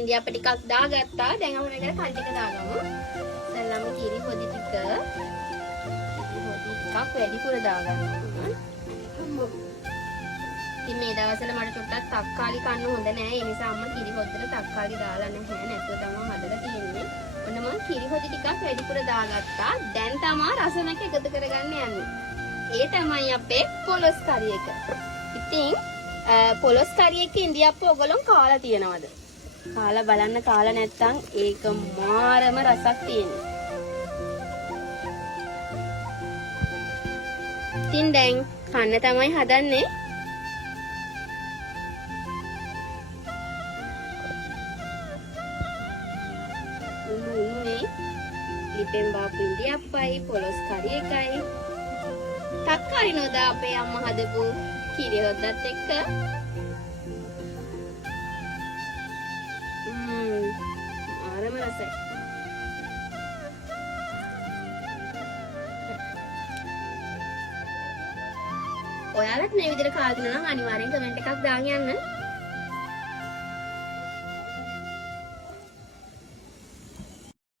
ඉන්දියාප්ප ටිකක් දාගත්තා. දැන් අපි මේකට කල් ටික දාගමු. ඉතින් කිරි හොදි ටික වැඩිපුර දාගන්නවා. ඉතින් මේ දවස්වල මට චුට්ටක් තක්කාලි කන්න හොඳ නෑ. ඒ නිසා අම්මා කිරි හොද්දට තක්කාලි දාලා නැහැ. නැතුව තමයි හදලා තියෙන්නේ. ඔන්න මම කිරි හොදි ටිකක් වැඩිපුර දාගත්තා. දැන් තමයි රසනක එකතු කරගන්න යන්නේ. ඒ තමයි අපේ පොලොස් කරි එක. ඉතින් පොලොස් කරි එක ඉන්දියාප්ප ඔයගොල්ලෝ කාලා තියෙනවද? කාලා බලන්න. කාලා නැත්තම් ඒක මාරම රසක් තියෙනවා. ඉතින් දැන් කන්න තමයි හදන්නේ. ලිපෙන් බාපු ඉන්දියාප්පයි පොලොස් කරි එකයි තක්කාලි නොදා අපේ අම්මා හදපු කිරි හොද්දත් එක්ක ආරම රසයි. ඔයාලත් මේ විදිහට කාලා තිනවා නම් අනිවාර්යෙන් කමෙන්ට් එකක් දාන්න යන්න.